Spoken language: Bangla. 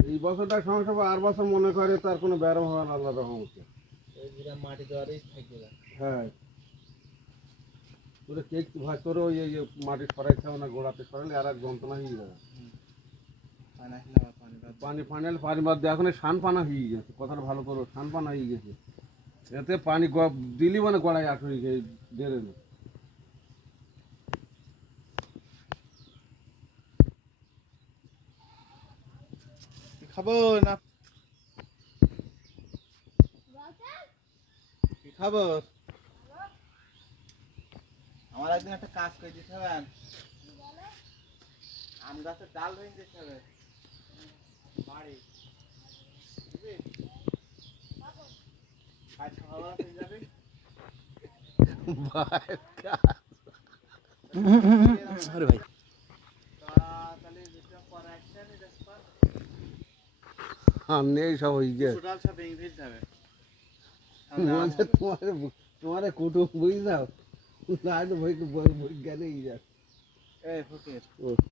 এই বছরটা সমস্যা হবে, আর বছর মনে করে তার কোনো ব্যায়াম হবে না, আল্লাহ রহমতে। মাটি দেওয়ারই থাকবে না। হ্যাঁ, তোর কেক ভাই তোর ওই মাটি সরাইছাও না, গোড়াতে সরালে আর এক যন্ত্রণা হয়ে যাবে। পানি পানি হলে পানি বাদ দিয়ে এখন সান পানা হয়ে গেছে, কথাটা ভালো করো, সান পানা হয়ে গেছে। এতে পানি দিলি মানে গড়াই আটকে গিয়ে বেড়ে না। খাবো না কি খাবো? আমার একদিন একটা কাজ করে দিতে হবে, আম গাছের ডাল ভেঙে দিতে হবে বাড়ি, বুঝলি? কাজ সকালবেলা পেয়ে যাবি। আরে ভাই তাহলে পরে একটা নিয়ে দেখতে আর নেই সব হয়ে গেছে। ডাল সব ভেঙে ফেলতে হবে। তোমার কুটুম বুঝ যাও, না তো বই জ্ঞানে যাচ্ছে। এই ফকির